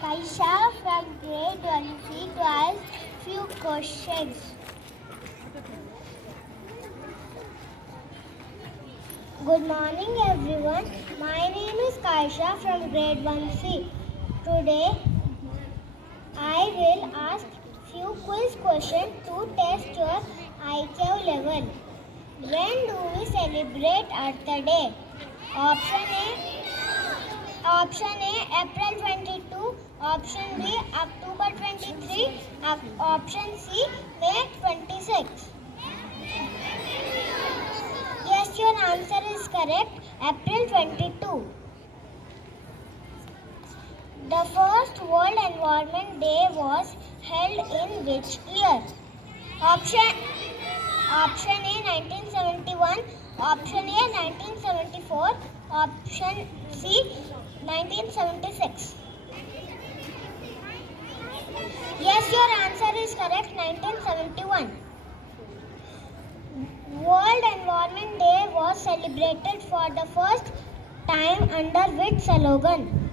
Kaisha from grade 1C to ask few questions. Good morning everyone. My name is Kaisha from grade 1C. Today I will ask few quiz questions to test your IQ level. When do we celebrate Earth Day? Option A April 22, option B October 23, option C May 26. Yes, your answer is correct. April 22. The first World Environment Day was held in which year? Option A 1971, option A 1974, option C 1976. Yes, your answer is correct. 1971. World Environment Day was celebrated for the first time under which slogan?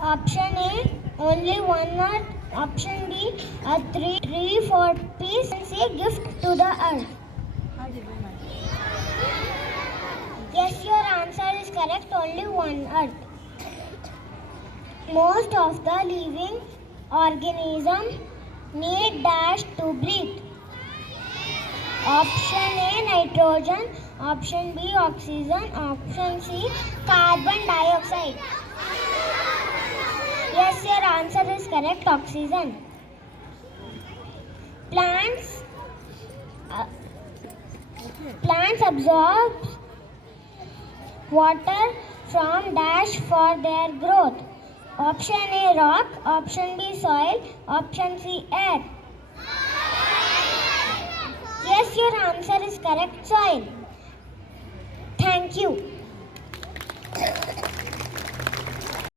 Option A, only one earth. Option B, a tree for peace. Option C, gift to the earth. Yes, your answer is correct. Only one earth. Most of the living organisms need dash to breathe. Option A, nitrogen. Option B, oxygen. Option C, carbon dioxide. Yes, your answer is correct. Oxygen. Plants absorb water from dash for their growth. Option A, rock. Option B, soil. Option C, air. Yes, your answer is correct. Soil. Thank you.